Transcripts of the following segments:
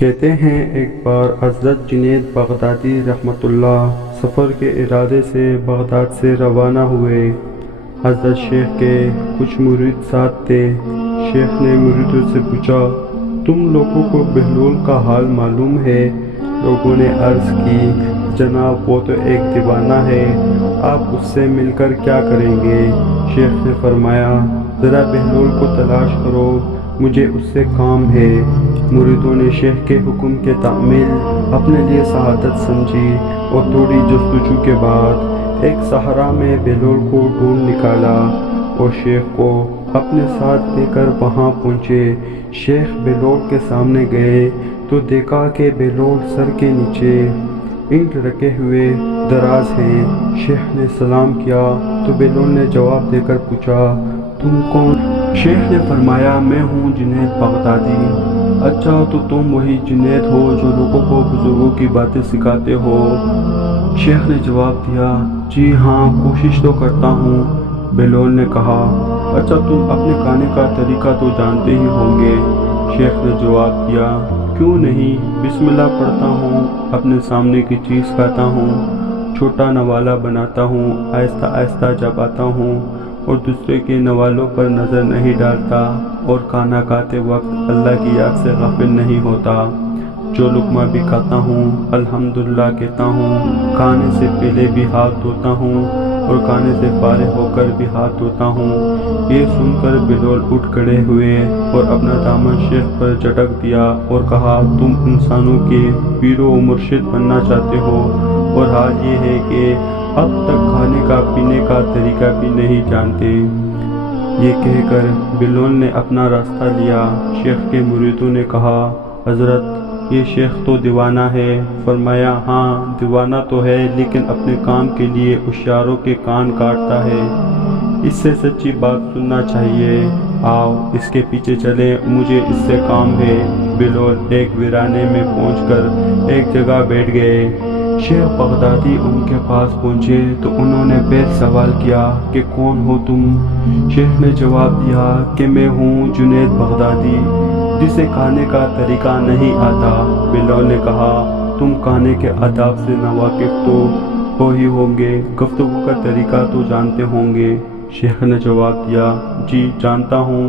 کہتے ہیں ایک بار حضرت جنید بغدادی رحمۃ اللہ سفر کے ارادے سے بغداد سے روانہ ہوئے۔ حضرت شیخ کے کچھ مرید ساتھ تھے۔ شیخ نے مریدوں سے پوچھا، تم لوگوں کو بہلول کا حال معلوم ہے؟ لوگوں نے عرض کی، جناب وہ تو ایک دیوانہ ہے، آپ اس سے مل کر کیا کریں گے؟ شیخ نے فرمایا، ذرا بہلول کو تلاش کرو، مجھے اس سے کام ہے۔ مریدوں نے شیخ کے حکم کے تعمیل اپنے لیے سعادت سمجھی اور تھوڑی جستجو کے بعد ایک صحرا میں بہلول کو ڈھونڈ نکالا اور شیخ کو اپنے ساتھ لے کر وہاں پہنچے۔ شیخ بہلول کے سامنے گئے تو دیکھا کہ بہلول سر کے نیچے اینٹ رکھے ہوئے دراز ہیں۔ شیخ نے سلام کیا تو بہلول نے جواب دے کر پوچھا، تم کون؟ شیخ نے فرمایا، میں ہوں جنید بغدادی۔ اچھا تو تم وہی جنید ہو جو لوگوں کو بزرگوں کی باتیں سکھاتے ہو؟ شیخ نے جواب دیا، جی ہاں، کوشش تو کرتا ہوں۔ بہلول نے کہا، اچھا تم اپنے کھانے کا طریقہ تو جانتے ہی ہوں گے؟ شیخ نے جواب دیا، کیوں نہیں، بسم اللہ پڑھتا ہوں، اپنے سامنے کی چیز کھاتا ہوں، چھوٹا نوالا بناتا ہوں، آہستہ آہستہ چباتا ہوں اور دوسرے کے نوالوں پر نظر نہیں ڈالتا اور کھانا کھاتے وقت اللہ کی یاد سے غافل نہیں ہوتا۔ جو لقمہ بھی کھاتا ہوں الحمدللہ کہتا ہوں، کھانے سے پہلے بھی ہاتھ دھوتا ہوں اور کھانے سے فارغ ہو کر بھی ہاتھ دھوتا ہوں۔ یہ سن کر بہلول اٹھ کھڑے ہوئے اور اپنا دامن شیخ پر جھٹک دیا اور کہا، تم انسانوں کے پیر و مرشد بننا چاہتے ہو اور حال یہ ہے کہ اب تک کھانے کا پینے کا طریقہ بھی نہیں جانتے۔ یہ کہہ کر بہلول نے اپنا راستہ لیا۔ شیخ کے مریدوں نے کہا، حضرت یہ شیخ تو دیوانہ ہے۔ فرمایا، ہاں دیوانہ تو ہے، لیکن اپنے کام کے لیے ہوشیاروں کے کان کاٹتا ہے، اس سے سچی بات سننا چاہیے، آؤ اس کے پیچھے چلیں، مجھے اس سے کام ہے۔ بہلول ایک ویرانے میں پہنچ کر ایک جگہ بیٹھ گئے۔ شیخ بغدادی ان کے پاس پہنچے تو انہوں نے پھر سوال کیا کہ کون ہو تم؟ شیخ نے جواب دیا کہ میں ہوں جنید بغدادی، جسے کھانے کا طریقہ نہیں آتا۔ بہلول نے کہا، تم کھانے کے آداب سے ناواقف تو ہو ہی ہوں گے، گفتگو کا طریقہ تو جانتے ہوں گے؟ شیخ نے جواب دیا، جی جانتا ہوں۔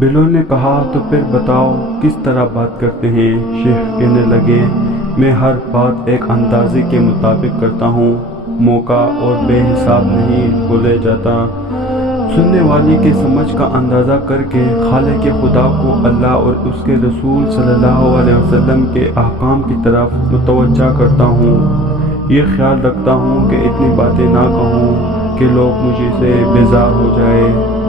بہلول نے کہا، تو پھر بتاؤ کس طرح بات کرتے ہیں؟ شیخ کہنے لگے، میں ہر بات ایک اندازے کے مطابق کرتا ہوں، موقع اور بے حساب نہیں بولے جاتا۔ سننے والی کے سمجھ کا اندازہ کر کے خالق خدا کو اللہ اور اس کے رسول صلی اللہ علیہ وسلم کے احکام کی طرف متوجہ کرتا ہوں۔ یہ خیال رکھتا ہوں کہ اتنی باتیں نہ کہوں کہ لوگ مجھے سے بیزار ہو جائے۔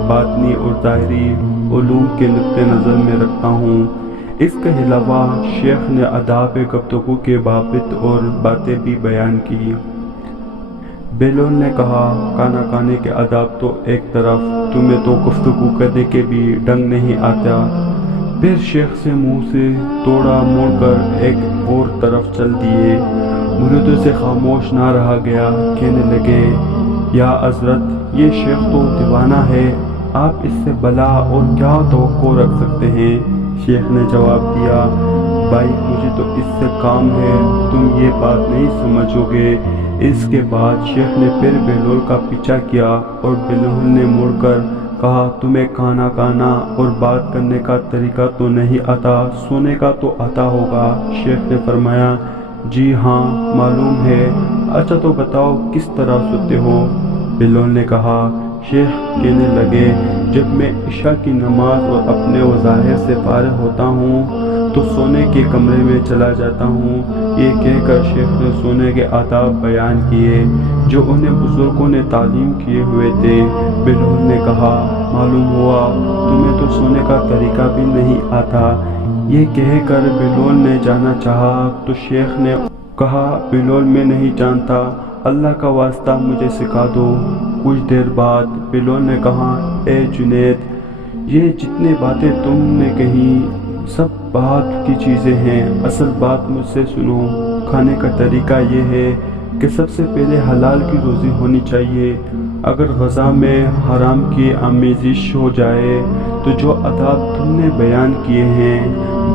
باطنی اور ظاہری علوم کے نقطہ نظر میں رکھتا ہوں۔ اس کے علاوہ شیخ نے آداب گفتگو کے ضوابط اور باتیں بھی بیان کی۔ بہلول نے کہا، کھانا کھانے کے آداب تو ایک طرف، تمہیں تو گفتگو کرنے کے بھی ڈنگ نہیں آتا۔ پھر شیخ سے منہ سے توڑا موڑ کر ایک اور طرف چل دیے۔ مریدوں سے خاموش نہ رہا گیا، کہنے لگے، یا حضرت یہ شیخ تو دیوانہ ہے، آپ اس سے بلا اور کیا توقع رکھ سکتے ہیں؟ شیخ نے جواب دیا، بھائی مجھے تو اس سے کام ہے، تم یہ بات نہیں سمجھو گے۔ اس کے بعد شیخ نے پھر بہلول کا پیچھا کیا اور بہلول نے مڑ کر کہا، تمہیں کھانا کھانا اور بات کرنے کا طریقہ تو نہیں آتا، سونے کا تو آتا ہوگا؟ شیخ نے فرمایا، جی ہاں معلوم ہے۔ اچھا تو بتاؤ کس طرح سوتے ہو؟ بہلول نے کہا۔ شیخ کہنے لگے، جب میں عشاء کی نماز اور اپنے وظائف سے فارغ ہوتا ہوں تو سونے کے کمرے میں چلا جاتا ہوں۔ یہ کہہ کر شیخ نے سونے کے آداب بیان کیے جو انہیں بزرگوں نے تعلیم کیے ہوئے تھے۔ بہلول نے کہا، معلوم ہوا تمہیں تو سونے کا طریقہ بھی نہیں آتا۔ یہ کہہ کر بہلول نے جانا چاہا تو شیخ نے کہا، بہلول میں نہیں جانتا، اللہ کا واسطہ مجھے سکھا دو۔ کچھ دیر بعد بہلول نے کہا، اے جنید، یہ جتنی باتیں تم نے کہیں سب بات کی چیزیں ہیں، اصل بات مجھ سے سنو۔ کھانے کا طریقہ یہ ہے کہ سب سے پہلے حلال کی روزی ہونی چاہیے۔ اگر غذا میں حرام کی آمیزش ہو جائے تو جو آداب تم نے بیان کیے ہیں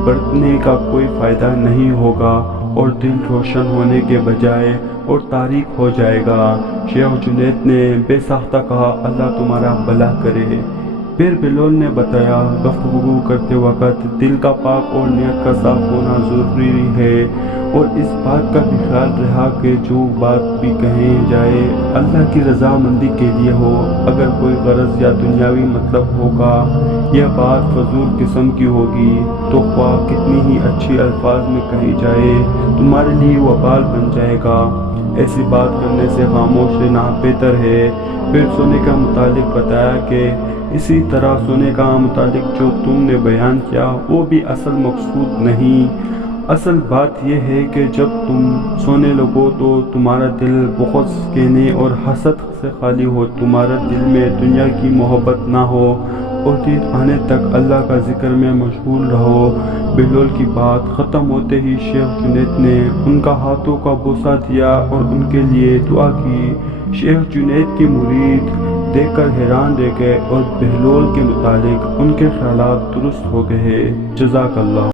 برتنے کا کوئی فائدہ نہیں ہوگا اور دل روشن ہونے کے بجائے اور تاریک ہو جائے گا۔ شیخ جنید نے بے ساختہ کہا، اللہ تمہارا بھلا کرے۔ پھر بلال نے بتایا، گفتگو کرتے وقت دل کا پاک اور نیت کا صاف ہونا ضروری ہے، اور اس بات کا بھی خیال رہا کہ جو بات بھی کہیں جائے اللہ کی رضامندی کے لیے ہو۔ اگر کوئی غرض یا دنیاوی مطلب ہوگا یا بات فضول قسم کی ہوگی تو خواہ کتنی ہی اچھی الفاظ میں کہی جائے تمہارے لیے وبال بن جائے گا۔ ایسی بات کرنے سے خاموش رہنا بہتر ہے۔ پھر سونے کا متعلق بتایا کہ اسی طرح سونے کا متعلق جو تم نے بیان کیا وہ بھی اصل مقصود نہیں۔ اصل بات یہ ہے کہ جب تم سونے لگو تو تمہارا دل بغض کینے اور حسد سے خالی ہو، تمہارا دل میں دنیا کی محبت نہ ہو، اور نیند آنے تک اللہ کا ذکر میں مشغول رہو۔ بلال کی بات ختم ہوتے ہی شیخ جنید نے ان کا ہاتھوں کا بوسہ دیا اور ان کے لیے دعا کی۔ شیخ جنید کی مرید دیکھ کر حیران رہ گئے اور بہلول کے متعلق ان کے خیالات درست ہو گئے۔ جزاک اللہ۔